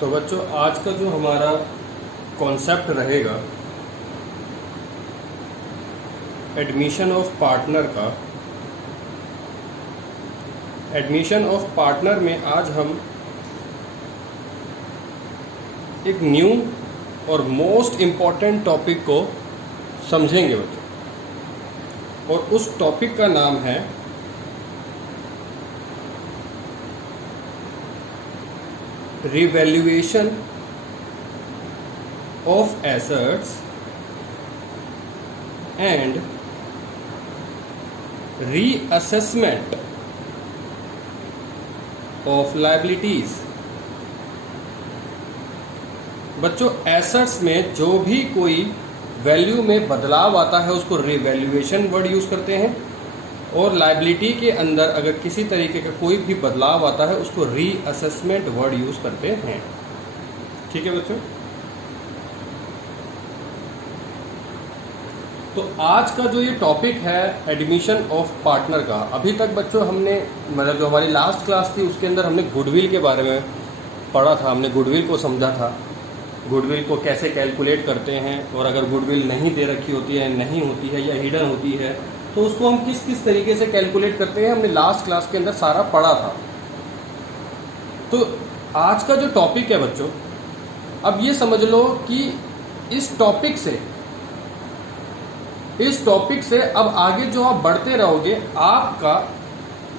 तो बच्चों आज का जो हमारा कॉन्सेप्ट रहेगा एडमिशन ऑफ पार्टनर का। एडमिशन ऑफ पार्टनर में आज हम एक न्यू और मोस्ट इम्पॉर्टेंट टॉपिक को समझेंगे बच्चों, और उस टॉपिक का नाम है revaluation of assets and reassessment of liabilities. बच्चों एसेट्स में जो भी कोई वैल्यू में बदलाव आता है उसको रिवैल्यूएशन वर्ड यूज़ करते हैं, और लायबिलिटी के अंदर अगर किसी तरीके का कोई भी बदलाव आता है उसको रीअसेसमेंट वर्ड यूज़ करते हैं। ठीक है बच्चों, तो आज का जो ये टॉपिक है एडमिशन ऑफ पार्टनर का, अभी तक बच्चों हमने मतलब जो हमारी लास्ट क्लास थी उसके अंदर हमने गुडविल के बारे में पढ़ा था। हमने गुडविल को समझा था, गुडविल को कैसे कैलकुलेट करते हैं, और अगर गुडविल नहीं दे रखी होती है, नहीं होती है या हिडन होती है तो उसको हम किस किस तरीके से कैलकुलेट करते हैं, हमने लास्ट क्लास के अंदर सारा पढ़ा था। तो आज का जो टॉपिक है बच्चों, अब ये समझ लो कि इस टॉपिक से अब आगे जो आप बढ़ते रहोगे आपका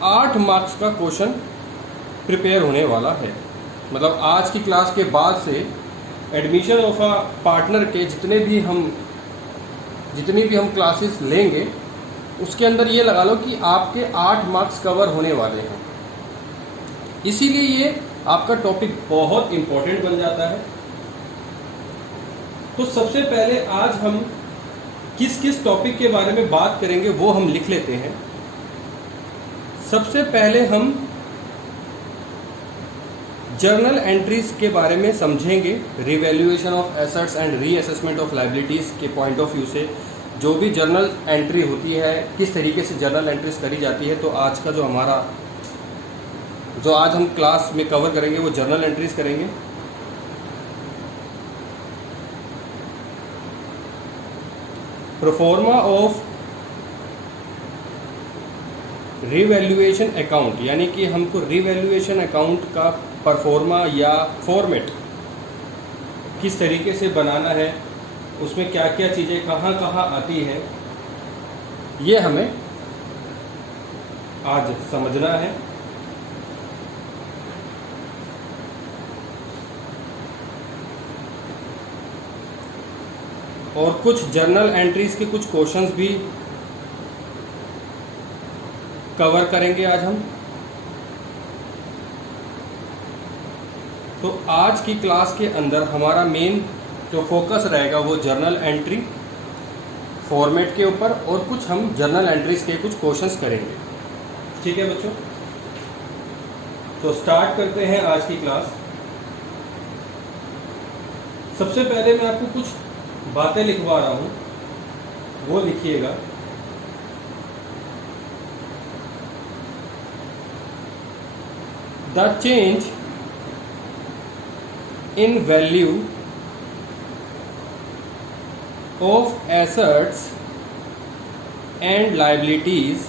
8 मार्क्स का क्वेश्चन प्रिपेयर होने वाला है। मतलब आज की क्लास के बाद से एडमिशन ऑफ अ पार्टनर के जितनी भी हम क्लासेस लेंगे उसके अंदर ये लगा लो कि आपके 8 मार्क्स कवर होने वाले हैं। इसीलिए ये आपका टॉपिक बहुत इम्पोर्टेंट बन जाता है। तो सबसे पहले आज हम किस किस टॉपिक के बारे में बात करेंगे वो हम लिख लेते हैं। सबसे पहले हम जर्नल एंट्रीज के बारे में समझेंगे, revaluation of assets and reassessment of liabilities के पॉइंट ऑफ व्यू से जो भी जर्नल एंट्री होती है, किस तरीके से जर्नल एंट्रीज करी जाती है। तो आज का जो आज हम क्लास में कवर करेंगे वो जर्नल एंट्रीज करेंगे। प्रोफॉर्मा ऑफ रिवैल्यूएशन अकाउंट, यानी कि हमको रिवैल्यूएशन अकाउंट का परफॉर्मा या फॉर्मेट किस तरीके से बनाना है, उसमें क्या क्या चीज़ें कहाँ कहाँ आती है, ये हमें आज समझना है। और कुछ जर्नल एंट्रीज के कुछ क्वेश्चंस भी कवर करेंगे आज हम। तो आज की क्लास के अंदर हमारा मेन जो फोकस रहेगा वो जर्नल एंट्री फॉर्मेट के ऊपर, और कुछ हम जर्नल एंट्रीज के कुछ क्वेश्चंस करेंगे। ठीक है बच्चों, तो स्टार्ट करते हैं आज की क्लास। सबसे पहले मैं आपको कुछ बातें लिखवा रहा हूं, वो लिखिएगा। The change in value of assets and liabilities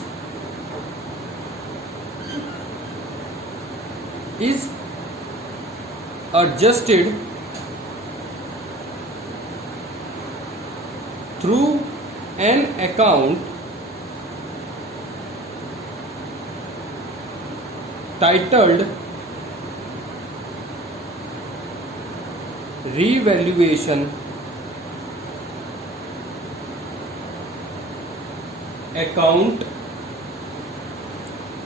is adjusted through an account titled revaluation account,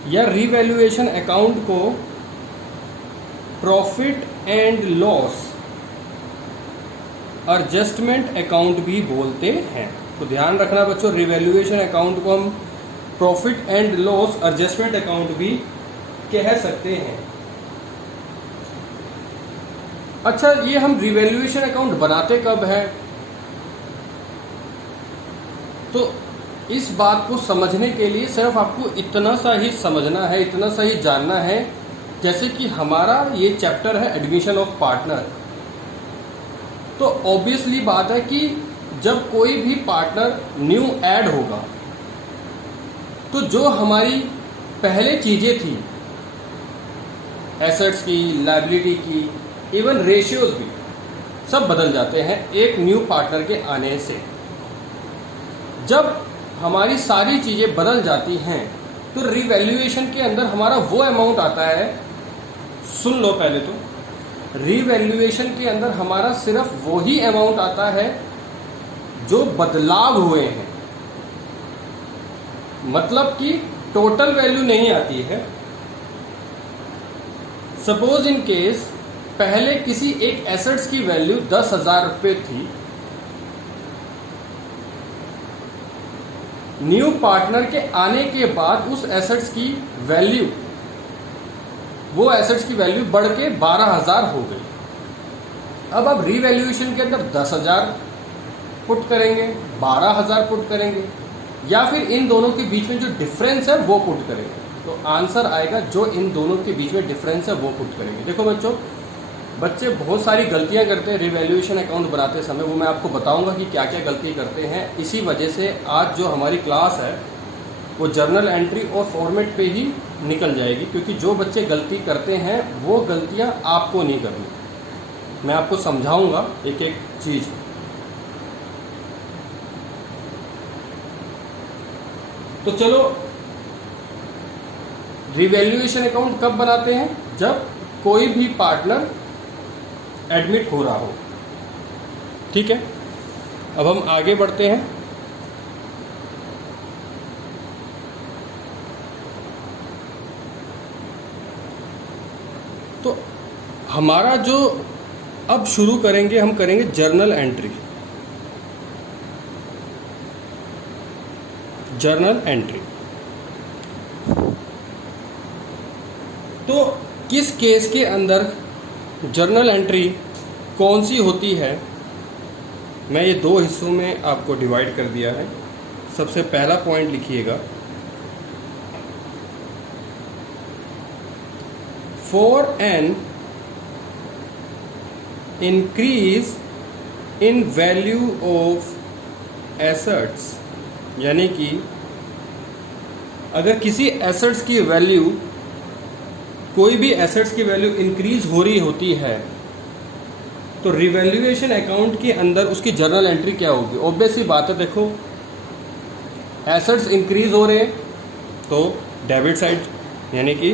या रिवैल्यूएशन अकाउंट को profit and loss adjustment account भी बोलते हैं। तो ध्यान रखना बच्चों, रिवैल्यूएशन अकाउंट को हम profit and loss adjustment account भी कह सकते हैं। अच्छा, ये हम रिवैल्यूएशन अकाउंट बनाते कब है? तो इस बात को समझने के लिए सिर्फ आपको इतना सा ही समझना है, इतना सा ही जानना है। जैसे कि हमारा ये चैप्टर है एडमिशन ऑफ पार्टनर, तो ऑब्वियसली बात है कि जब कोई भी पार्टनर न्यू ऐड होगा तो जो हमारी पहले चीज़ें थी, एसेट्स की, लायबिलिटी की, इवन रेशियोज भी सब बदल जाते हैं एक न्यू पार्टनर के आने से। जब हमारी सारी चीज़ें बदल जाती हैं तो रिवैल्यूएशन के अंदर हमारा वो अमाउंट आता है, सुन लो पहले तो, रिवैल्यूएशन के अंदर हमारा सिर्फ वही अमाउंट आता है जो बदलाव हुए हैं, मतलब कि टोटल वैल्यू नहीं आती है। सपोज इन केस पहले किसी एक एसेट्स की वैल्यू 10,000 रुपये थी, न्यू पार्टनर के आने के बाद उस एसेट्स की वैल्यू, वो एसेट्स की वैल्यू बढ़ के 12,000 हो गई। अब आप रीवैल्यूएशन के अंदर 10,000 पुट करेंगे, 12,000 पुट करेंगे, या फिर इन दोनों के बीच में जो डिफरेंस है वो पुट करेंगे। तो आंसर आएगा जो इन दोनों के बीच में डिफरेंस है वो पुट करेंगे। देखो बच्चे बहुत सारी गलतियां करते हैं रिवैल्यूएशन अकाउंट बनाते समय, वो मैं आपको बताऊंगा कि क्या क्या गलती करते हैं। इसी वजह से आज जो हमारी क्लास है वो जर्नल एंट्री और फॉर्मेट पे ही निकल जाएगी, क्योंकि जो बच्चे गलती करते हैं वो गलतियां आपको नहीं करनी। मैं आपको समझाऊंगा एक एक चीज़। तो चलो, रिवैल्यूएशन अकाउंट कब बनाते हैं? जब कोई भी पार्टनर एडमिट हो रहा हो। ठीक है, अब हम आगे बढ़ते हैं। तो हमारा जो अब शुरू करेंगे, हम करेंगे जर्नल एंट्री। जर्नल एंट्री तो किस केस के अंदर जर्नल एंट्री कौन सी होती है, मैं ये दो हिस्सों में आपको डिवाइड कर दिया है। सबसे पहला पॉइंट लिखिएगा, for an increase in value of assets, यानी कि अगर किसी एसेट्स की वैल्यू, कोई भी एसेट्स की वैल्यू इंक्रीज हो रही होती है तो रिवैल्यूएशन अकाउंट के अंदर उसकी जर्नल एंट्री क्या होगी? ऑब्वियस ही बात है, देखो एसेट्स इंक्रीज हो रहे हैं तो डेबिट साइड, यानी कि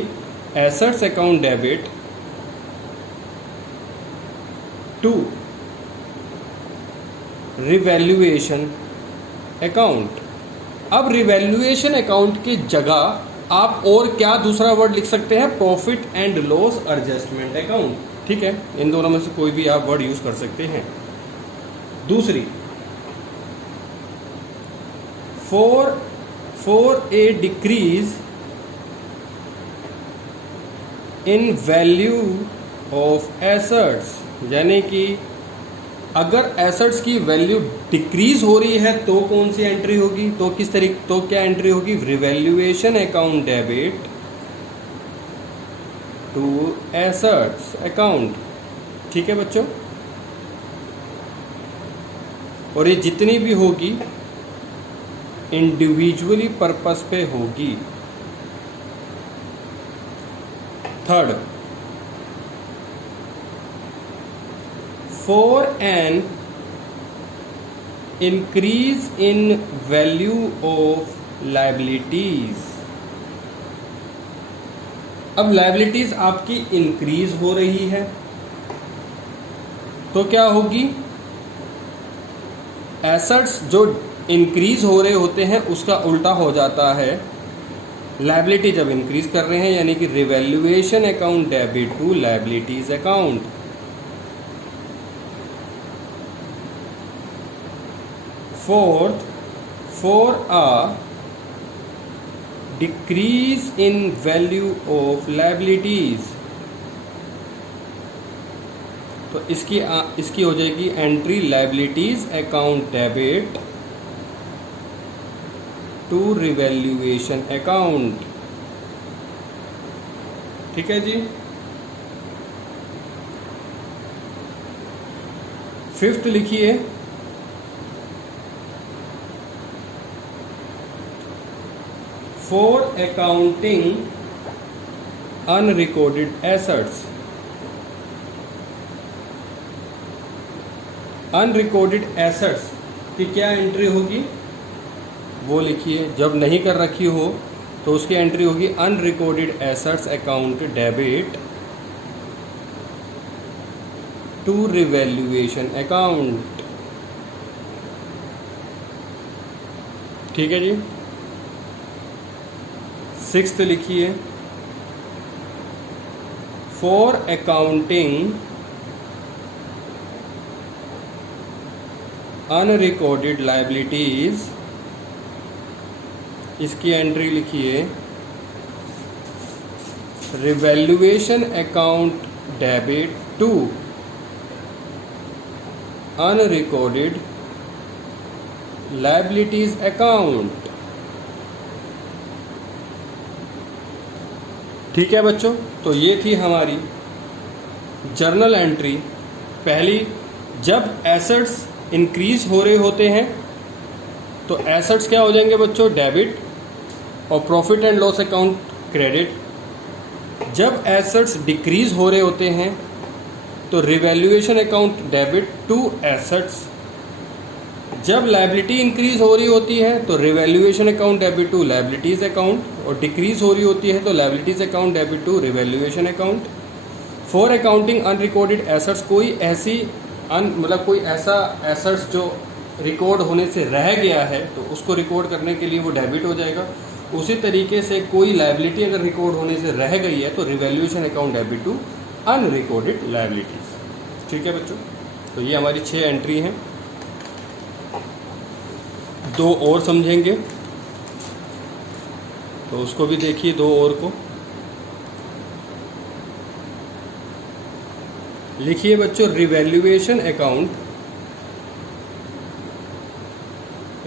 assets account debit to revaluation account. अब रिवैल्यूएशन अकाउंट की जगह आप और क्या दूसरा वर्ड लिख सकते हैं? Profit and loss adjustment account. ठीक है, इन दोनों में से कोई भी आप वर्ड यूज कर सकते हैं। दूसरी, for a decrease in value of assets, यानी कि अगर एसेट्स की वैल्यू डिक्रीज हो रही है तो कौन सी एंट्री होगी? तो किस तरीके, तो क्या एंट्री होगी? Revaluation account debit to assets account. ठीक है बच्चों, और ये जितनी भी होगी इंडिविजुअली पर्पस पे होगी। Third, for an increase in value of liabilities. अब लायबिलिटीज आपकी इंक्रीज हो रही है तो क्या होगी? एसेट्स जो इंक्रीज हो रहे होते हैं उसका उल्टा हो जाता है लायबिलिटी जब इंक्रीज कर रहे हैं, यानी कि revaluation account debit to liabilities account. Fourth, for a decrease in value of liabilities, तो इसकी हो जाएगी entry liabilities account debit to revaluation account. ठीक है जी। फिफ्थ लिखिए, for accounting unrecorded assets. Unrecorded assets की क्या एंट्री होगी वो लिखिए। जब नहीं कर रखी हो तो उसकी एंट्री होगी unrecorded assets account debit to revaluation account. ठीक है जी। सिक्स्थ लिखिए, फॉर अकाउंटिंग अनरिकॉर्डेड लायबिलिटीज, इसकी एंट्री लिखिए revaluation account debit to unrecorded liabilities account. ठीक है बच्चों, तो ये थी हमारी जर्नल एंट्री पहली। जब एसेट्स इंक्रीज हो रहे होते हैं तो एसेट्स क्या हो जाएंगे बच्चों, डेबिट, और profit and loss account credit. जब एसेट्स डिक्रीज हो रहे होते हैं तो revaluation account debit to assets. जब लायबिलिटी इंक्रीज हो रही होती है तो revaluation account debit to liabilities account, और डिक्रीज हो रही होती है तो liabilities account debit to revaluation account. For accounting unrecorded assets, कोई ऐसी मतलब कोई ऐसा एसेट्स जो रिकॉर्ड होने से रह गया है तो उसको रिकॉर्ड करने के लिए वो डेबिट हो जाएगा। उसी तरीके से कोई लायबिलिटी अगर रिकॉर्ड होने से रह गई है तो revaluation account debit to unrecorded liabilities. ठीक है बच्चों, तो ये हमारी 6 एंट्री हैं। 2 और समझेंगे तो उसको भी देखिए, 2 और को लिखिए बच्चों। Revaluation account,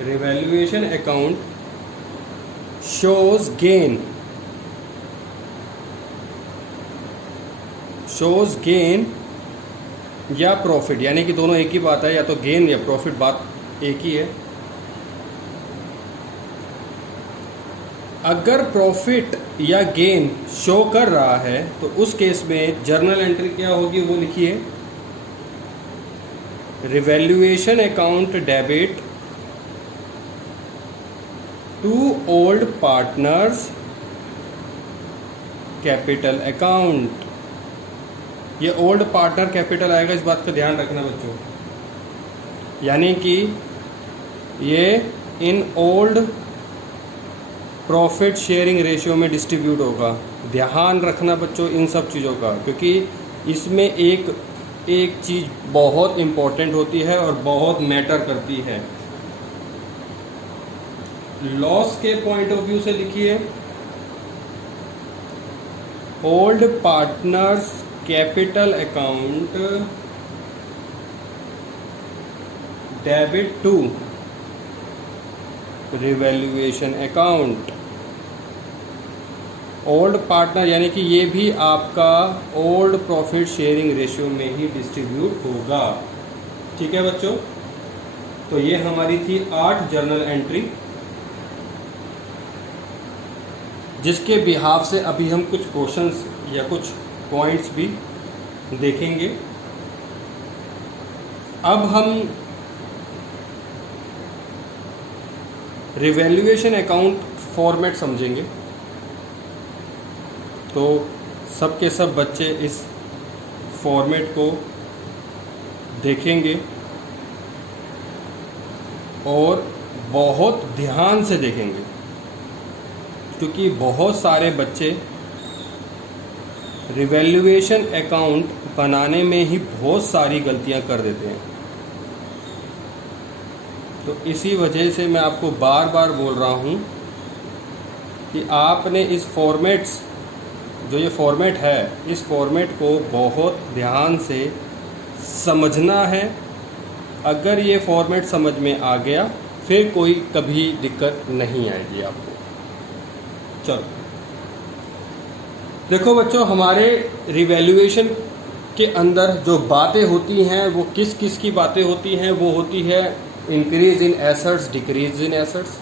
revaluation account shows gain, shows gain या प्रॉफिट, यानी कि दोनों एक ही बात है, या तो गेन या प्रॉफिट बात एक ही है। अगर प्रॉफिट या गेन शो कर रहा है तो उस केस में जर्नल एंट्री क्या होगी वो लिखिए। Revaluation account debit to old partners capital account. ये ओल्ड पार्टनर कैपिटल आएगा, इस बात का ध्यान रखना बच्चों, यानी कि ये in old profit sharing ratio में डिस्ट्रीब्यूट होगा। ध्यान रखना बच्चों इन सब चीज़ों का, क्योंकि इसमें एक चीज़ बहुत इम्पोर्टेंट होती है और बहुत मैटर करती है। लॉस के पॉइंट ऑफ व्यू से लिखिए, old partners capital account debit to revaluation account. Old partner यानी कि ये भी आपका ओल्ड प्रॉफिट शेयरिंग रेशियो में ही डिस्ट्रीब्यूट होगा। ठीक है बच्चों, तो ये हमारी थी 8 जर्नल एंट्री, जिसके बिहाफ से अभी हम कुछ क्वेश्चंस या कुछ पॉइंट्स भी देखेंगे। अब हम रिवैल्यूएशन अकाउंट फॉर्मेट समझेंगे। तो सब के सब बच्चे इस फॉर्मेट को देखेंगे और बहुत ध्यान से देखेंगे, क्योंकि बहुत सारे बच्चे रिवैल्यूएशन अकाउंट बनाने में ही बहुत सारी गलतियां कर देते हैं। तो इसी वजह से मैं आपको बार बार बोल रहा हूँ कि आपने इस फॉर्मेट्स, जो ये फॉर्मेट है, इस फॉर्मेट को बहुत ध्यान से समझना है। अगर ये फॉर्मेट समझ में आ गया फिर कोई कभी दिक्कत नहीं आएगी आपको। चलो देखो बच्चों, हमारे रिवैल्यूएशन के अंदर जो बातें होती हैं वो किस किस की बातें होती हैं, वो होती है increase in assets, decrease in assets,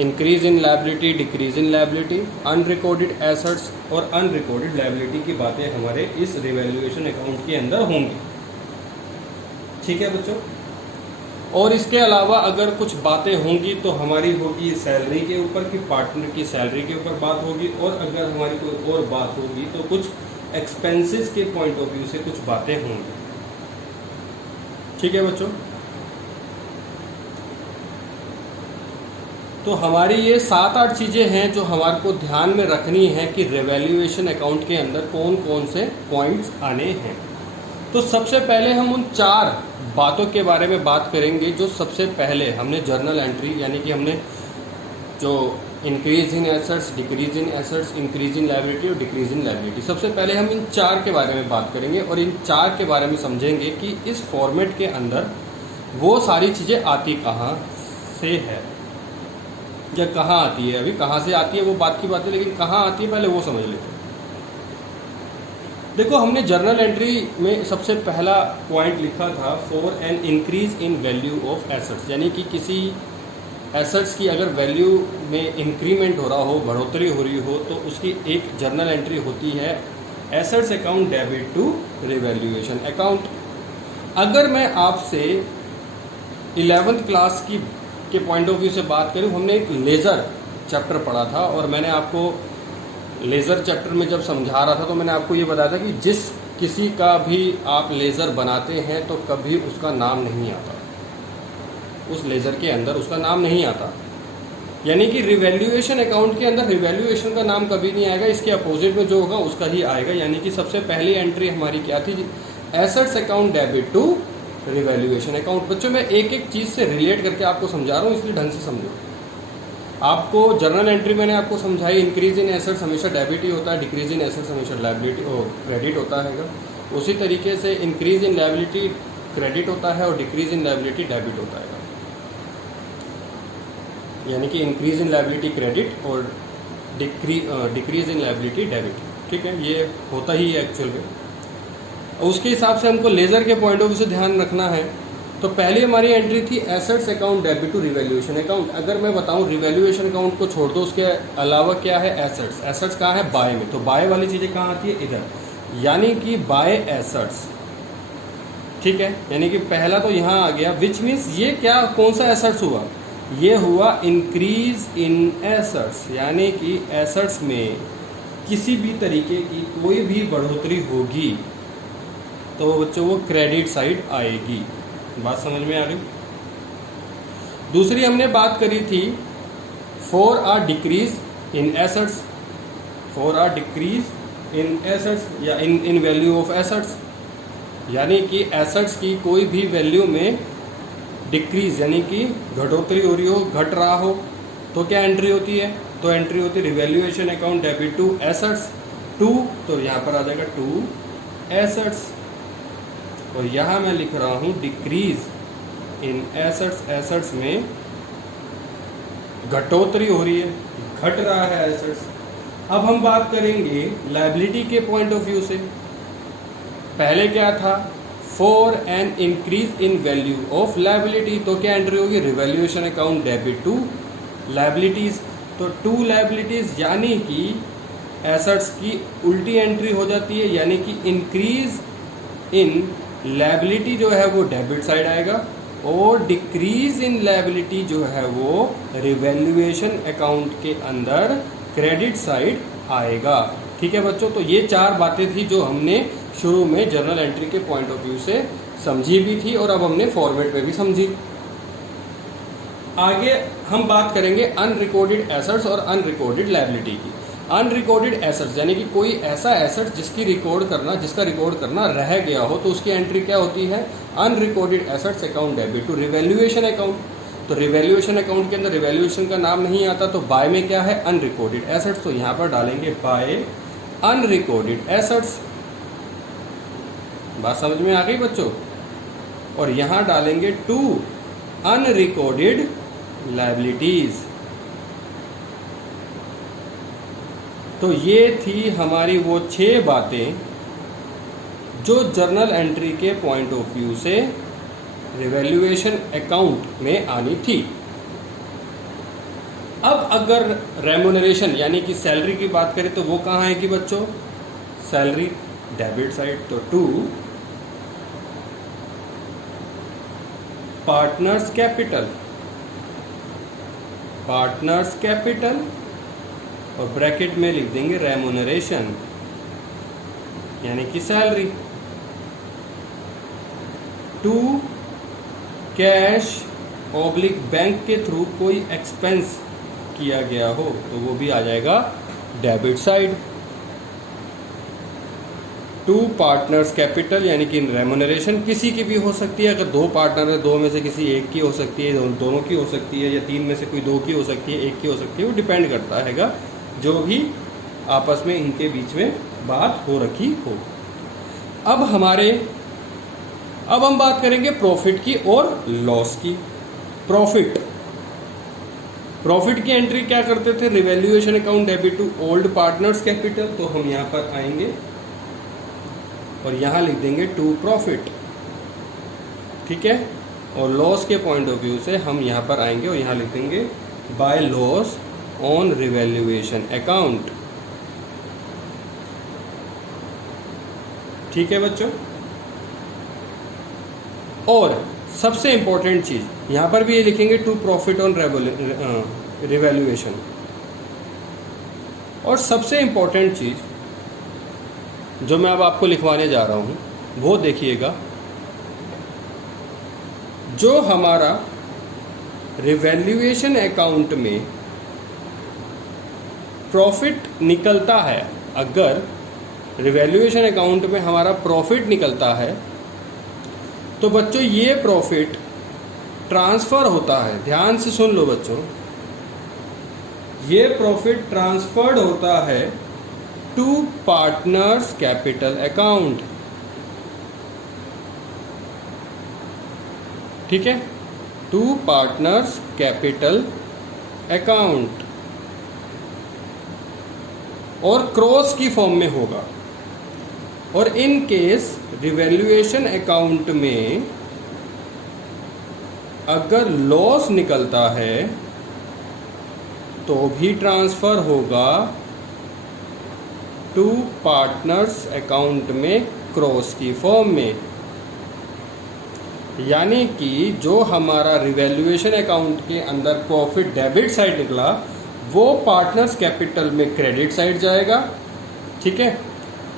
increase in liability, decrease in liability, unrecorded assets और अनरिकॉर्डेड लायबिलिटी की बातें हमारे इस रिवैल्यूएशन अकाउंट के अंदर होंगी। ठीक है बच्चों। और इसके अलावा अगर कुछ बातें होंगी तो हमारी होगी सैलरी के ऊपर कि पार्टनर की सैलरी के ऊपर बात होगी, और अगर हमारी कोई और बात होगी तो कुछ एक्सपेंसेस के पॉइंट ऑफ व्यू से कुछ बातें होंगी। ठीक है बच्चों। तो हमारी ये 7-8 चीज़ें हैं जो हमारे को ध्यान में रखनी है कि रिवैल्यूएशन अकाउंट के अंदर कौन कौन से पॉइंट्स आने हैं। तो सबसे पहले हम उन 4 बातों के बारे में बात करेंगे जो सबसे पहले हमने जर्नल एंट्री, यानी कि हमने जो increase in assets, decrease in assets, increase in liability और डिक्रीज इन लायबिलिटी, सबसे पहले हम इन 4 के बारे में बात करेंगे और इन 4 के बारे में समझेंगे कि इस फॉर्मेट के अंदर वो सारी चीज़ें आती कहाँ से है या कहाँ आती है। अभी कहाँ से आती है वो बात की बात है, लेकिन कहाँ आती है पहले वो समझ लेते हैं। देखो, हमने जर्नल एंट्री में सबसे पहला पॉइंट लिखा था for an increase in value of assets, यानी कि किसी एसेट्स की अगर वैल्यू में इंक्रीमेंट हो रहा हो, बढ़ोतरी हो रही हो, तो उसकी एक जर्नल एंट्री होती है assets account debit to revaluation account. अगर मैं आपसे 11th क्लास के पॉइंट ऑफ व्यू से बात करूं, हमने एक लेज़र चैप्टर पढ़ा था और मैंने आपको लेज़र चैप्टर में जब समझा रहा था तो मैंने आपको ये बताया था कि जिस किसी का भी आप लेज़र बनाते हैं तो कभी उसका नाम नहीं आता, उस लेज़र के अंदर उसका नाम नहीं आता। यानी कि रिवैल्यूएशन अकाउंट के अंदर रिवैल्यूएशन का नाम कभी नहीं आएगा, इसके अपोजिट में जो होगा उसका ही आएगा। यानी कि सबसे पहली एंट्री हमारी क्या थी, assets account debit to revaluation account. बच्चों मैं एक एक चीज़ से रिलेट करके आपको समझा रहा हूँ, इसलिए ढंग से समझो। आपको जर्नल एंट्री मैंने आपको समझाई, इंक्रीज इन एसेट्स हमेशा डेबिट ही होता है, डिक्रीज इन एसेट्स हमेशा लायबिलिटी और क्रेडिट होता है। उसी तरीके से इंक्रीज इन लायबिलिटी क्रेडिट होता है और डिक्रीज इन लायबिलिटी डेबिट होता है। यानी कि इंक्रीज इन लायबिलिटी क्रेडिट और डिक्रीज इन लायबिलिटी डेबिट। ठीक है, ये होता ही है एक्चुअल में। उसके हिसाब से हमको लेज़र के पॉइंट ऑफ व्यू से ध्यान रखना है। तो पहली हमारी एंट्री थी assets account debit to revaluation account. अगर मैं बताऊं रिवैल्यूएशन अकाउंट को छोड़ दो, उसके अलावा क्या है, एसेट्स। एसेट्स कहाँ है, बाय में। तो बाय वाली चीज़ें कहाँ आती है, इधर, यानी कि बाय एसेट्स। ठीक है, यानी कि पहला तो यहाँ आ गया, विच मीन्स ये क्या, कौन सा एसेट्स हुआ, ये हुआ इंक्रीज इन एसेट्स। यानी कि एसेट्स में किसी भी तरीके की कोई भी बढ़ोतरी होगी तो बच्चों वो क्रेडिट साइड आएगी। बात समझ में आ गई। दूसरी हमने बात करी थी for a decrease in assets, for a decrease in assets या इन वैल्यू ऑफ एसेट्स। यानी कि एसेट्स की कोई भी वैल्यू में डिक्रीज यानी कि घटोतरी हो रही हो, घट रहा हो, तो क्या एंट्री होती है, तो एंट्री होती है revaluation account debit to assets to, तो यहाँ पर आ जाएगा टू एसेट्स। और यहाँ मैं लिख रहा हूँ डिक्रीज इन एसेट्स, एसेट्स में घटोतरी हो रही है, घट रहा है एसेट्स। अब हम बात करेंगे लायबिलिटी के पॉइंट ऑफ व्यू से। पहले क्या था, for an increase in value of liability, तो क्या एंट्री होगी, revaluation account debit to liabilities. तो टू लायबिलिटीज यानी कि एसेट्स की उल्टी एंट्री हो जाती है, यानी कि इंक्रीज इन लायबिलिटी जो है वो डेबिट साइड आएगा और डिक्रीज इन लायबिलिटी जो है वो रिवैल्यूएशन अकाउंट के अंदर क्रेडिट साइड आएगा। ठीक है बच्चों, तो ये 4 बातें थी जो हमने शुरू में जर्नल एंट्री के पॉइंट ऑफ व्यू से समझी भी थी और अब हमने फॉर्मेट में भी समझी। आगे हम बात करेंगे अनरिकॉर्डेड एसेट्स और अनरिकॉर्डेड लायबिलिटी की। अनरिकॉर्डेड एसेट्स यानी कि कोई ऐसा एसेट जिसका रिकॉर्ड करना रह गया हो, तो उसकी एंट्री क्या होती है, unrecorded assets account debit to revaluation account. तो रिवैल्यूएशन अकाउंट के अंदर रिवैल्यूएशन का नाम नहीं आता, तो बाय में क्या है, अनरिकॉर्डेड एसेट्स। तो यहाँ पर डालेंगे बाय अनरिकॉर्डेड एसेट्स। बात समझ में आ गई बच्चों। और यहाँ डालेंगे टू अनरिकॉर्डेड लायबिलिटीज। तो ये थी हमारी वो 6 बातें जो जर्नल एंट्री के पॉइंट ऑफ व्यू से रिवैल्यूएशन अकाउंट में आनी थी। अब अगर रेम्यूनरेशन यानी कि सैलरी की बात करें तो वो कहाँ आएगी बच्चों? सैलरी डेबिट साइड, तो टू पार्टनर्स कैपिटल और ब्रैकेट में लिख देंगे रेम्यूनरेशन यानी कि salary. To cash oblique bank के थ्रू कोई एक्सपेंस किया गया हो तो वो भी आ जाएगा debit side. To partners capital यानी कि रेम्यूनरेशन किसी की भी हो सकती है, अगर दो पार्टनर है दो में से किसी एक की हो सकती है, दोनों की हो सकती है, या तीन में से कोई दो की हो सकती है, एक की हो सकती है, वो डिपेंड करता हैगा जो भी आपस में इनके बीच में बात हो रखी हो। अब हम बात करेंगे प्रॉफिट की और लॉस की। प्रॉफिट की एंट्री क्या करते थे? Revaluation account debit to old partners capital, तो हम यहाँ पर आएंगे और यहाँ लिख देंगे टू प्रॉफिट, ठीक है। और लॉस के पॉइंट ऑफ व्यू से हम यहाँ पर आएंगे और यहाँ लिख देंगे by loss on revaluation account, ठीक है बच्चों। और सबसे इंपॉर्टेंट चीज यहाँ पर भी ये लिखेंगे टू प्रॉफिट ऑन रिवैल्यूएशन। और सबसे इंपॉर्टेंट चीज जो मैं अब आपको लिखवाने जा रहा हूँ वो देखिएगा, जो हमारा रिवैल्यूएशन अकाउंट में प्रॉफिट निकलता है, अगर रिवैल्यूएशन अकाउंट में हमारा प्रॉफिट निकलता है तो बच्चों ये प्रॉफिट ट्रांसफ़र होता है। ध्यान से सुन लो बच्चों, ये प्रॉफिट ट्रांसफर्ड होता है टू पार्टनर्स कैपिटल अकाउंट, ठीक है, टू पार्टनर्स कैपिटल अकाउंट, और क्रॉस की फॉर्म में होगा। और इन केस रिवैल्यूएशन अकाउंट में अगर लॉस निकलता है तो भी ट्रांसफ़र होगा टू पार्टनर्स अकाउंट में क्रॉस की फॉर्म में। यानी कि जो हमारा रिवैल्यूएशन अकाउंट के अंदर प्रॉफिट डेबिट साइड निकला वो पार्टनर्स कैपिटल में क्रेडिट साइड जाएगा, ठीक है।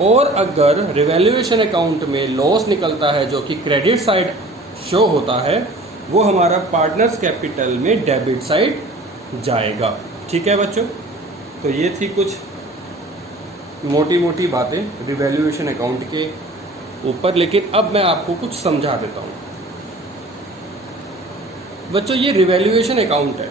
और अगर रिवैल्यूएशन अकाउंट में लॉस निकलता है जो कि क्रेडिट साइड शो होता है वो हमारा पार्टनर्स कैपिटल में डेबिट साइड जाएगा, ठीक है बच्चों। तो ये थी कुछ मोटी मोटी बातें रिवैल्यूएशन अकाउंट के ऊपर, लेकिन अब मैं आपको कुछ समझा देता हूँ बच्चों। ये रिवैल्यूएशन अकाउंट है,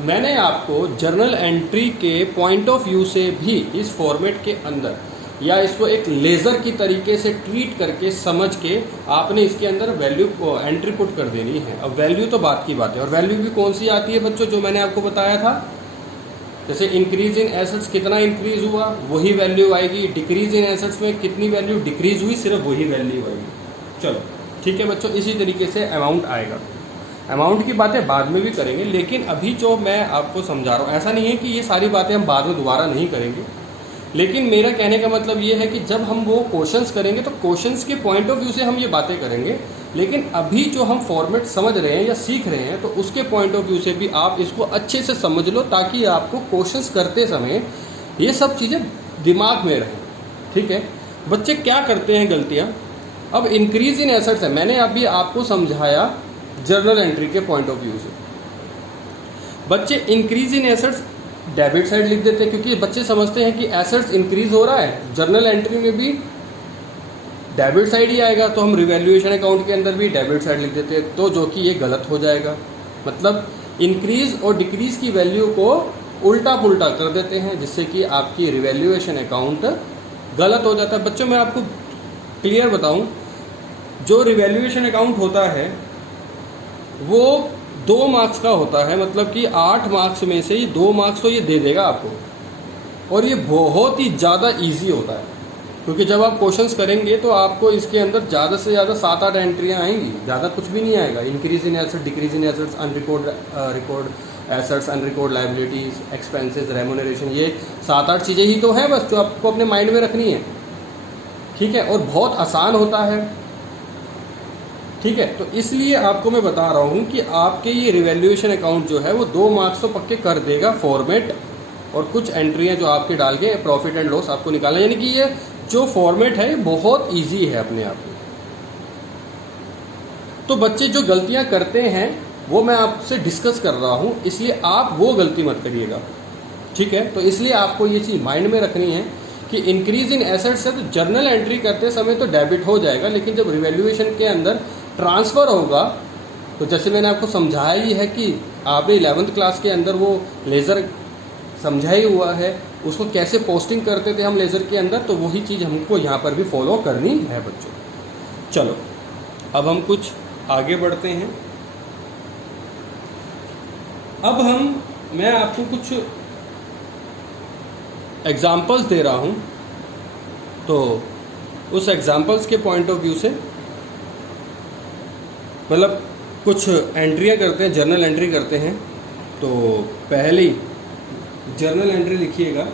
मैंने आपको जर्नल एंट्री के पॉइंट ऑफ व्यू से भी इस फॉर्मेट के अंदर या इसको एक लेज़र की तरीके से ट्रीट करके समझ के आपने इसके अंदर वैल्यू एंट्री पुट कर देनी है। अब वैल्यू तो बात की बात है, और वैल्यू भी कौन सी आती है बच्चों, जो मैंने आपको बताया था, जैसे इंक्रीज इन एसेट्स कितना इंक्रीज हुआ वही वैल्यू आएगी, डिक्रीज इन एसेट्स में कितनी वैल्यू डिक्रीज हुई सिर्फ वही वैल्यू आएगी। चलो ठीक है बच्चों, इसी तरीके से अमाउंट आएगा। अमाउंट की बातें बाद में भी करेंगे, लेकिन अभी जो मैं आपको समझा रहा हूँ ऐसा नहीं है कि ये सारी बातें हम बाद में दोबारा नहीं करेंगे, लेकिन मेरा कहने का मतलब ये है कि जब हम वो क्वेश्चंस करेंगे तो क्वेश्चंस के पॉइंट ऑफ व्यू से हम ये बातें करेंगे, लेकिन अभी जो हम फॉर्मेट समझ रहे हैं या सीख रहे हैं तो उसके पॉइंट ऑफ व्यू से भी आप इसको अच्छे से समझ लो, ताकि आपको क्वेश्चंस करते समय ये सब चीज़ें दिमाग में रहें, ठीक है। बच्चे क्या करते हैं गलतियाँ, अब इंक्रीज इन एसेट्स है, मैंने अभी आपको समझाया जर्नल एंट्री के पॉइंट ऑफ व्यू से। बच्चे increase in assets debit side लिख देते हैं, क्योंकि बच्चे समझते हैं कि एसेट्स इंक्रीज हो रहा है, जर्नल एंट्री में भी डेबिट साइड ही आएगा, तो हम रिवैल्यूएशन अकाउंट के अंदर भी डेबिट साइड लिख देते हैं, तो जो कि ये गलत हो जाएगा। मतलब इंक्रीज और डिक्रीज की वैल्यू को उल्टा पुल्टा कर देते हैं, जिससे कि आपकी रिवैल्यूएशन अकाउंट गलत हो जाता है। बच्चों मैं आपको क्लियर बताऊं, जो रिवैल्यूएशन अकाउंट होता है वो 2 मार्क्स का होता है, मतलब कि 8 मार्क्स में से ही 2 मार्क्स तो ये दे देगा आपको, और ये बहुत ही ज़्यादा इजी होता है। क्योंकि जब आप क्वेश्चंस करेंगे तो आपको इसके अंदर ज़्यादा से ज़्यादा 7-8 एंट्रियाँ आएंगी, ज़्यादा कुछ भी नहीं आएगा। Increase in asset, decrease in assets, record assets, unrecord liabilities, expenses, remuneration, ये 7-8 चीज़ें ही तो हैं बस जो आपको अपने माइंड में रखनी है। ठीक है, और बहुत आसान होता है। ठीक है, तो इसलिए आपको मैं बता रहा हूँ कि आपके ये रिवैल्यूएशन अकाउंट जो है वो 2 मार्क्स तो पक्के कर देगा फॉर्मेट, और कुछ एंट्रियाँ जो आपके डाल के प्रॉफिट एंड लॉस आपको निकालना, यानी कि ये जो फॉर्मेट है ये बहुत इजी है अपने आप में। तो बच्चे जो गलतियाँ करते हैं वो मैं आपसे डिस्कस कर रहा हूँ, इसलिए आप वो गलती मत करिएगा। ठीक है, तो इसलिए आपको ये चीज़ माइंड में रखनी है कि इंक्रीज इन एसेट्स है तो जर्नल एंट्री करते समय तो डेबिट हो जाएगा, लेकिन जब रिवैल्यूएशन के अंदर ट्रांसफ़र होगा तो जैसे मैंने आपको समझाया ही है कि आपने 11th क्लास के अंदर वो लेज़र समझा ही हुआ है, उसको कैसे पोस्टिंग करते थे हम लेज़र के अंदर, तो वही चीज़ हमको यहाँ पर भी फॉलो करनी है बच्चों। चलो अब हम कुछ आगे बढ़ते हैं। अब मैं आपको कुछ एग्जाम्पल्स दे रहा हूँ, तो उस एग्जाम्पल्स के पॉइंट ऑफ व्यू से मतलब कुछ एंट्रियाँ करते हैं, जर्नल एंट्री करते हैं। तो पहली जर्नल एंट्री लिखिएगा,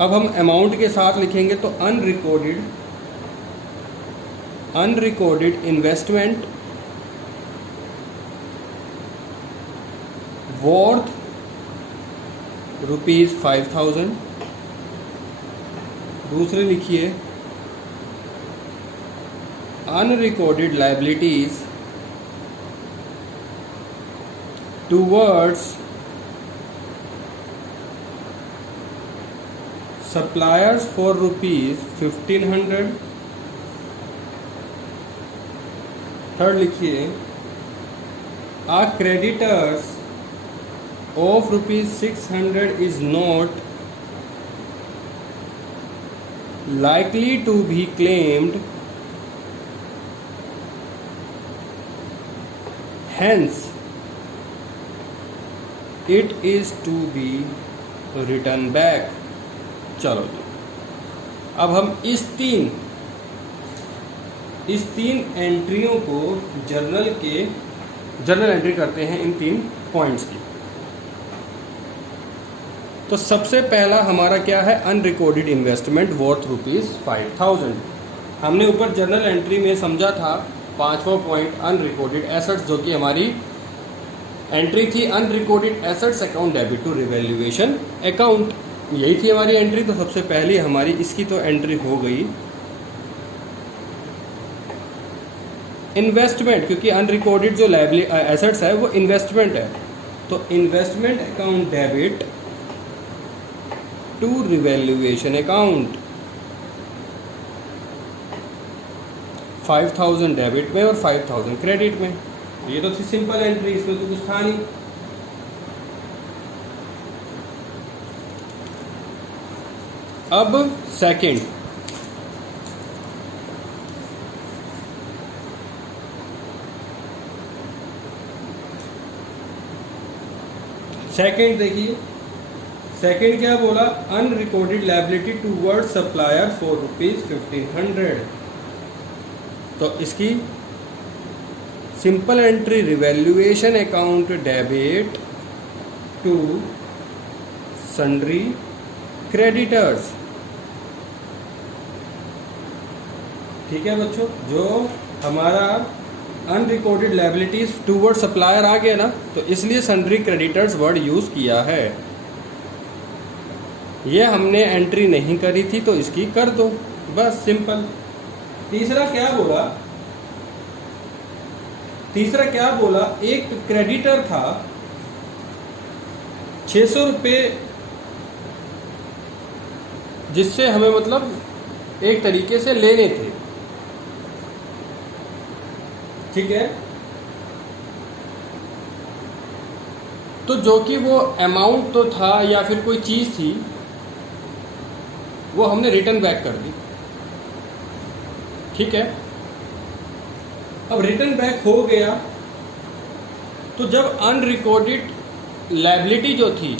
अब हम अमाउंट के साथ लिखेंगे तो अनरिकॉर्डेड इन्वेस्टमेंट वर्थ ₹5,000। दूसरे लिखिए unrecorded liabilities towards suppliers for ₹1,500। Third लिखिए a creditors of ₹600 is not likely to be claimed, hence it is to be written back। चलो जी, अब हम इस तीन एंट्रियों को जर्नल एंट्री करते हैं इन 3 पॉइंट्स की। तो सबसे पहला हमारा क्या है, अनरिकॉर्डेड इन्वेस्टमेंट वर्थ ₹5,000। हमने ऊपर जर्नल एंट्री में समझा था 5वां पॉइंट अनरिकॉर्डेड एसेट्स, जो कि हमारी एंट्री थी unrecorded assets account debit to revaluation account, यही थी हमारी एंट्री। तो सबसे पहले हमारी इसकी तो एंट्री हो गई। इन्वेस्टमेंट, क्योंकि अनरिकॉर्डेड जो एसेट्स है वो इन्वेस्टमेंट है, तो investment account debit to revaluation account 5,000 debit में और 5,000 क्रेडिट में। ये तो थी सिंपल एंट्री, इसमें तो कुछ था नहीं। अब सेकंड, देखिए सेकंड क्या बोला, unrecorded liability toward supplier for ₹1,500। तो इसकी simple entry revaluation account debit to sundry creditors. ठीक है बच्चों, जो हमारा अनरिकॉर्डेड लायबिलिटीज टूवर्ड सप्लायर आ गया ना, तो इसलिए सन्ड्री क्रेडिटर्स वर्ड यूज किया है। ये हमने एंट्री नहीं करी थी तो इसकी कर दो, बस सिंपल। तीसरा क्या बोला, एक क्रेडिटर था ₹600, जिससे हमें मतलब एक तरीके से लेने थे। ठीक है, तो जो कि वो अमाउंट तो था या फिर कोई चीज़ थी, वो हमने रिटर्न बैक कर दी। ठीक है, अब रिटर्न बैक हो गया, तो जब अनरिकॉर्डेड लायबिलिटी जो थी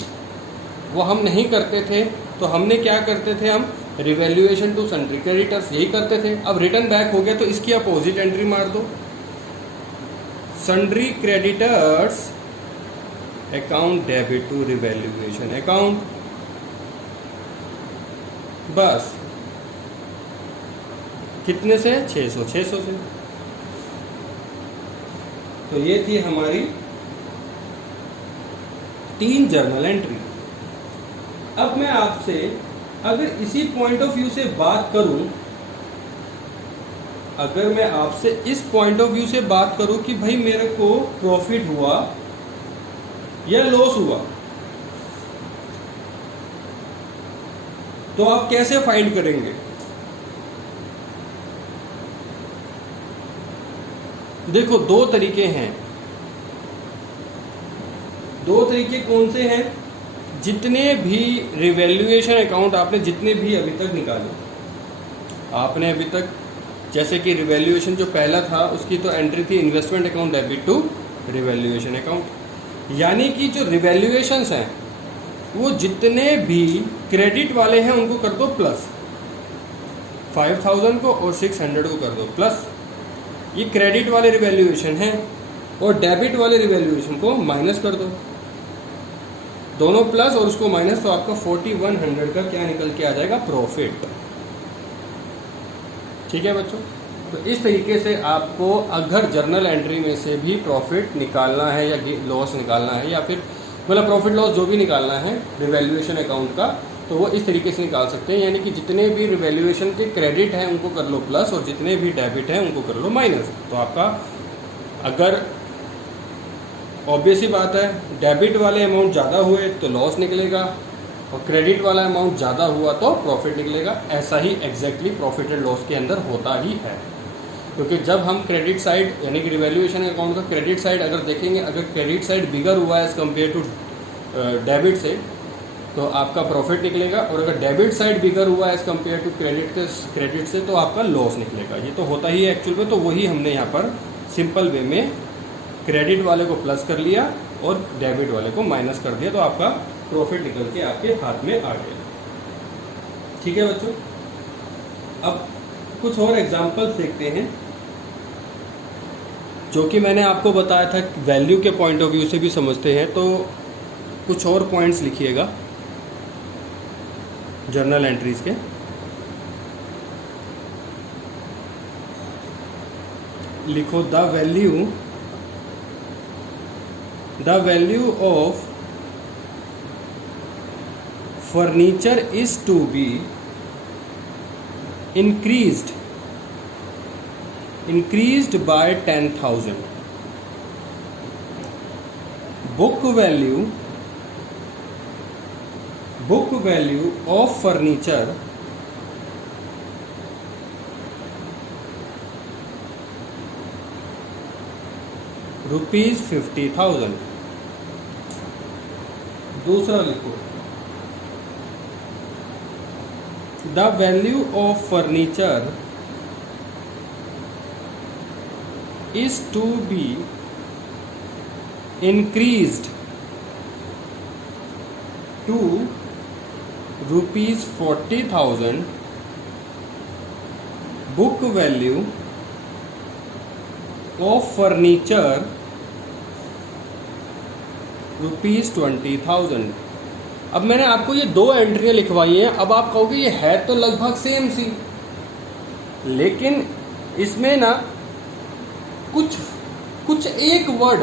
वो हम नहीं करते थे, तो हमने क्या करते थे, हम रिवैल्यूएशन टू सन्ड्री क्रेडिटर्स यही करते थे। अब रिटर्न बैक हो गया तो इसकी अपोजिट एंट्री मार दो, sundry creditors account debit to revaluation account, बस कितने से, 600 से। तो ये थी हमारी 3 जर्नल एंट्री। अब मैं आपसे अगर इसी पॉइंट ऑफ व्यू से बात करूं, अगर मैं आपसे इस पॉइंट ऑफ व्यू से बात करूं कि भाई मेरे को प्रॉफिट हुआ या लॉस हुआ, तो आप कैसे फाइंड करेंगे? देखो, 2 तरीके हैं। 2 तरीके कौन से हैं? जितने भी रिवैल्यूएशन अकाउंट आपने जितने भी अभी तक निकाले, आपने अभी तक जैसे कि रिवैल्यूएशन जो पहला था उसकी तो एंट्री थी investment account debit to revaluation account, यानी कि जो रिवैल्यूएशंस हैं वो जितने भी क्रेडिट वाले हैं उनको कर दो प्लस, 5000 को और 600 को कर दो प्लस, ये क्रेडिट वाले रिवैल्यूएशन हैं, और डेबिट वाले रिवैल्यूएशन को माइनस कर दो, दोनों प्लस और उसको माइनस, तो आपका 4100 का क्या निकल के आ जाएगा, प्रॉफिट। ठीक है बच्चों, तो इस तरीके से आपको अगर जर्नल एंट्री में से भी प्रॉफिट निकालना है या लॉस निकालना है या फिर मतलब प्रॉफिट लॉस जो भी निकालना है रिवैल्यूएशन अकाउंट का, तो वो इस तरीके से निकाल सकते हैं, यानी कि जितने भी रिवैल्यूएशन के क्रेडिट हैं उनको कर लो प्लस और जितने भी डेबिट हैं उनको कर लो माइनस। तो आपका अगर ऑब्वियस ही बात है डेबिट वाले अमाउंट ज़्यादा हुए तो लॉस निकलेगा और क्रेडिट वाला अमाउंट ज़्यादा हुआ तो प्रॉफिट निकलेगा। ऐसा ही एग्जैक्टली प्रॉफिट एंड लॉस के अंदर होता ही है, क्योंकि जब हम क्रेडिट साइड यानी कि रिवैल्यूएशन अकाउंट का क्रेडिट साइड अगर देखेंगे, अगर क्रेडिट साइड बिगर हुआ एज़ कम्पेयर टू डेबिट से तो आपका प्रॉफिट निकलेगा, और अगर डेबिट साइड बिगर हुआ एज़ कम्पेयर टू क्रेडिट से तो आपका लॉस निकलेगा। ये तो होता ही है एक्चुअल में, तो वही हमने यहाँ पर सिंपल वे में क्रेडिट वाले को प्लस कर लिया और डेबिट वाले को माइनस कर दिया, तो आपका प्रॉफिट निकल के आपके हाथ में आ गया। ठीक है बच्चों, अब कुछ और एग्जांपल्स देखते हैं जो कि मैंने आपको बताया था वैल्यू के पॉइंट ऑफ व्यू से भी समझते हैं, तो कुछ और पॉइंट्स लिखिएगा जर्नल एंट्रीज के। लिखो the value of furniture is to be increased by 10,000. book value of furniture ₹50,000. दूसरा लिखो the value of furniture is to be increased to ₹40,000. book value of furniture ₹20,000. अब मैंने आपको ये 2 एंट्रियाँ लिखवाई हैं। अब आप कहोगे ये है तो लगभग सेम सी, लेकिन इसमें ना कुछ एक वर्ड,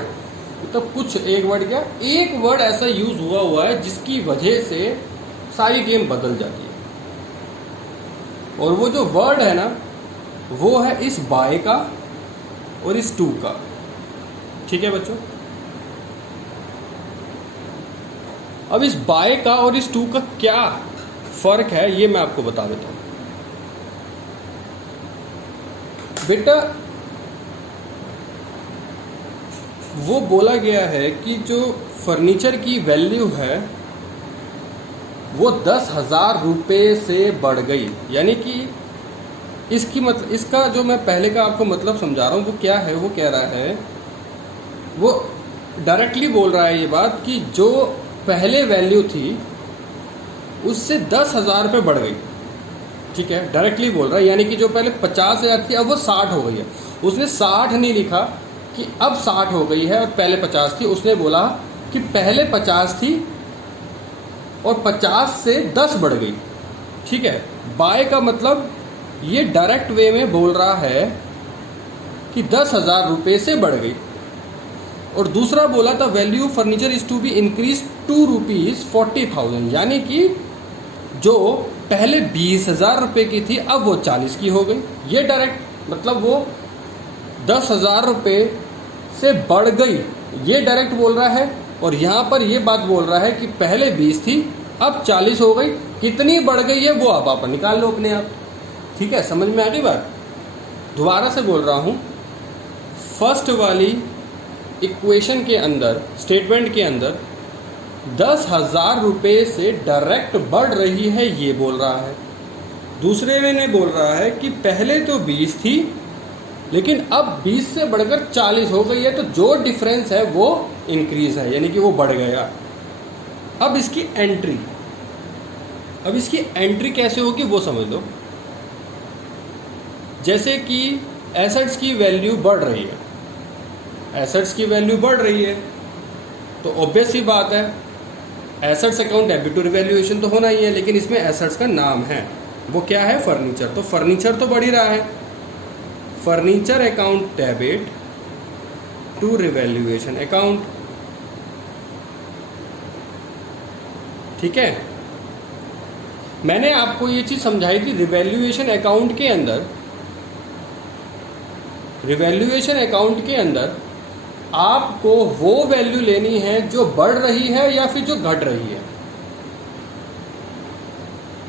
मतलब कुछ एक वर्ड क्या, एक वर्ड ऐसा यूज हुआ है जिसकी वजह से सारी गेम बदल जाती है। और वो जो वर्ड है ना वो है इस बाय का और इस टू का। ठीक है बच्चों, अब इस बाय का और इस टू का क्या फर्क है ये मैं आपको बता देता हूं। बेटा वो बोला गया है कि जो फर्नीचर की वैल्यू है वो 10,000 रुपये से बढ़ गई, यानी कि इसकी मतलब इसका जो मैं पहले का आपको मतलब समझा रहा हूँ वो क्या है, वो कह रहा है, वो डायरेक्टली बोल रहा है ये बात कि जो पहले वैल्यू थी उससे 10,000 रुपये बढ़ गई। ठीक है, डायरेक्टली बोल रहा है, यानी कि जो पहले 50,000 थी अब वो 60 हो गई है। उसने 60 नहीं लिखा कि अब 60 हो गई है और पहले 50 थी, उसने बोला कि पहले 50 थी और 50 से 10 बढ़ गई। ठीक है, बाय का मतलब ये डायरेक्ट वे में बोल रहा है कि 10,000 रुपये से बढ़ गई। और दूसरा बोला था value furniture is to be increase ₹240,000, यानी कि जो पहले 20,000 रुपये की थी अब वो 40 की हो गई। ये डायरेक्ट मतलब वो 10,000 रुपये से बढ़ गई, ये डायरेक्ट बोल रहा है। और यहाँ पर ये बात बोल रहा है कि पहले 20 थी अब 40 हो गई। कितनी बढ़ गई है वो आप निकाल लो अपने आप। ठीक है, समझ में आ गई बात। दोबारा से बोल रहा हूँ, फर्स्ट वाली इक्वेशन के अंदर, स्टेटमेंट के अंदर 10,000 रुपये से डायरेक्ट बढ़ रही है ये बोल रहा है। दूसरे में बोल रहा है कि पहले तो 20 थी लेकिन अब 20 से बढ़कर 40 हो गई है, तो जो डिफरेंस है वो इंक्रीज है, यानी कि वो बढ़ गया। अब इसकी एंट्री कैसे होगी वो समझ लो। जैसे कि एसेट्स की वैल्यू बढ़ रही है, एसेट्स की वैल्यू बढ़ रही है तो ऑब्वियस सी बात है assets account debit to revaluation तो होना ही है। लेकिन इसमें एसेट्स का नाम है, वो क्या है? फर्नीचर। तो फर्नीचर तो बढ़ ही रहा है, furniture account debit to revaluation account. ठीक है, मैंने आपको ये चीज समझाई थी। रिवैल्यूएशन अकाउंट के अंदर आपको वो वैल्यू लेनी है जो बढ़ रही है या फिर जो घट रही है।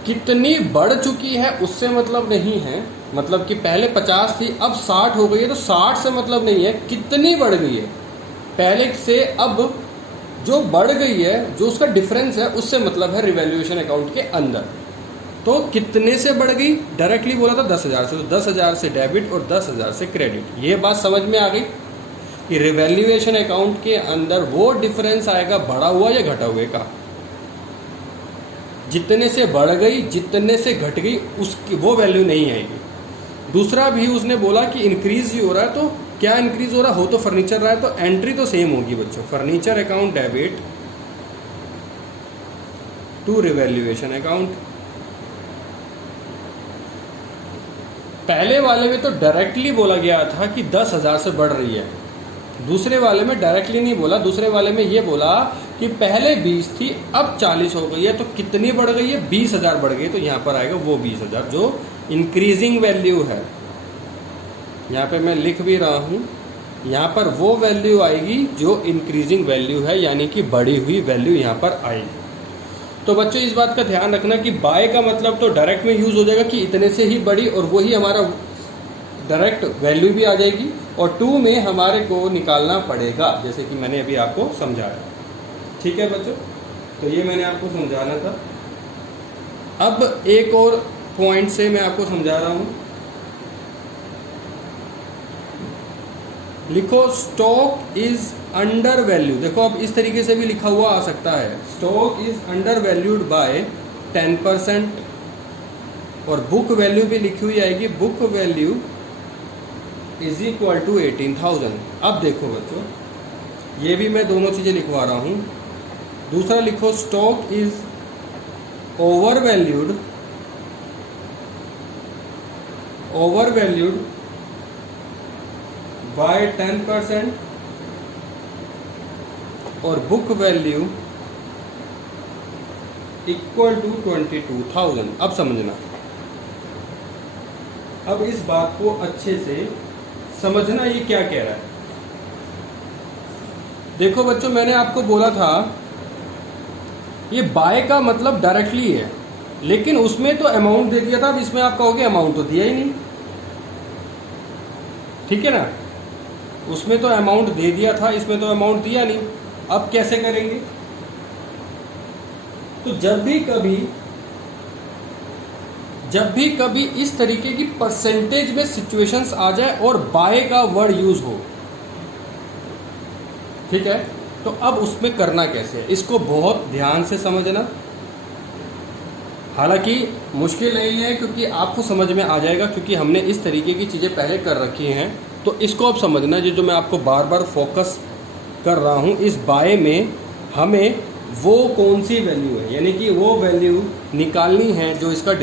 कितनी बढ़ चुकी है उससे मतलब नहीं है, मतलब कि पहले 50 थी अब 60 हो गई है तो 60 से मतलब नहीं है, कितनी बढ़ गई है पहले से अब जो बढ़ गई है, जो उसका डिफरेंस है उससे मतलब है रिवैल्यूएशन अकाउंट के अंदर। तो कितने से बढ़ गई? डायरेक्टली बोला था 10,000 से, तो 10,000 से डेबिट और 10,000 से क्रेडिट। ये बात समझ में आ गई कि रिवैल्यूएशन अकाउंट के अंदर वो डिफरेंस आएगा बढ़ा हुआ या घटा हुए का। जितने से बढ़ गई जितने से घट गई उसकी वो वैल्यू नहीं आएगी। दूसरा भी उसने बोला कि इंक्रीज ही हो रहा है, तो क्या इंक्रीज हो रहा हो तो फर्नीचर रहा है, तो एंट्री तो सेम होगी बच्चों, furniture account debit to revaluation account. पहले वाले में तो डायरेक्टली बोला गया था कि 10,000 से बढ़ रही है, दूसरे वाले में डायरेक्टली नहीं बोला। दूसरे वाले में ये बोला कि पहले 20 थी अब 40 हो गई है, तो कितनी बढ़ गई है? 20,000 बढ़ गई, तो यहाँ पर आएगा वो 20,000 जो इंक्रीजिंग वैल्यू है। यहाँ पे मैं लिख भी रहा हूँ, यहाँ पर वो वैल्यू आएगी जो इंक्रीजिंग वैल्यू है, यानी कि बढ़ी हुई वैल्यू यहाँ पर आएगी। तो बच्चों इस बात का ध्यान रखना कि बाय का मतलब तो डायरेक्ट में यूज़ हो जाएगा कि इतने से ही बढ़ी, और वही हमारा डायरेक्ट वैल्यू भी आ जाएगी। और टू में हमारे को निकालना पड़ेगा, जैसे कि मैंने अभी आपको समझाया। ठीक है बच्चों, तो ये मैंने आपको समझाना था। अब एक और पॉइंट से मैं आपको समझा रहा हूँ। लिखो स्टॉक इज अंडर वैल्यू। देखो अब इस तरीके से भी लिखा हुआ आ सकता है, stock is under valued by 10%, और बुक वैल्यू भी लिखी हुई आएगी, book value is equal to 18,000। अब देखो बच्चों, ये भी मैं दोनों चीज़ें लिखवा रहा हूँ। दूसरा लिखो stock is over valued by 10%, और बुक वैल्यू इक्वल टू 22,000। अब समझना, अब इस बात को अच्छे से समझना ये क्या कह रहा है। देखो बच्चों, मैंने आपको बोला था ये बाय का मतलब डायरेक्टली है, लेकिन उसमें तो अमाउंट दे दिया था। अब इसमें आप कहोगे अमाउंट तो दिया ही नहीं, ठीक है ना, उसमें तो अमाउंट दे दिया था, इसमें तो अमाउंट दिया नहीं। अब कैसे करेंगे? तो जब भी कभी इस तरीके की परसेंटेज में सिचुएशंस आ जाए और बाय का वर्ड यूज हो, ठीक है, तो अब उसमें करना कैसे है, इसको बहुत ध्यान से समझना। हालांकि मुश्किल नहीं है, क्योंकि आपको समझ में आ जाएगा, क्योंकि हमने इस तरीके की चीज़ें पहले कर रखी हैं। तो इसको आप समझना, जो मैं आपको बार बार फोकस कर रहा हूँ, इस बाय में हमें वो कौन सी वैल्यू है, यानी कि वो वैल्यू निकालनी है जो इसका